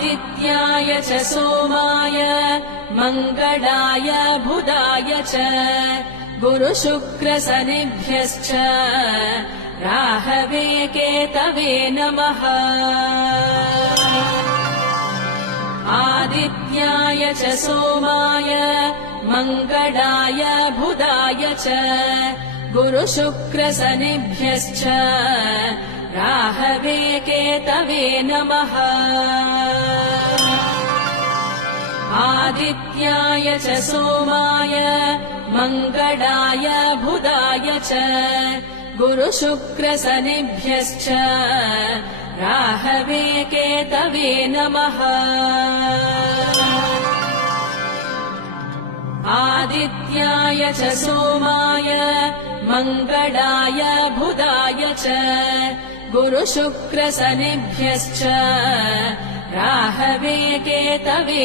आदित्याय च सोमाय मङ्गलाय बुधाय च गुरुशुक्रशनिभ्यश्च राहवे केतवे नमः। आदित्याय च सोमाय मङ्गलाय बुधाय च गुरुशुक्रशनिभ्यश्च राहवे केतवे नमः। आदित्याय च सोमाय मङ्गलाय बुधाय च गुरुशुक्रशनिभ्यश्च राहवे केतवे नमः। आदित्याय च सोमाय मङ्गलाय बुधाय च गुरुशुक्रशनिभ्यश्च राहवे केतवे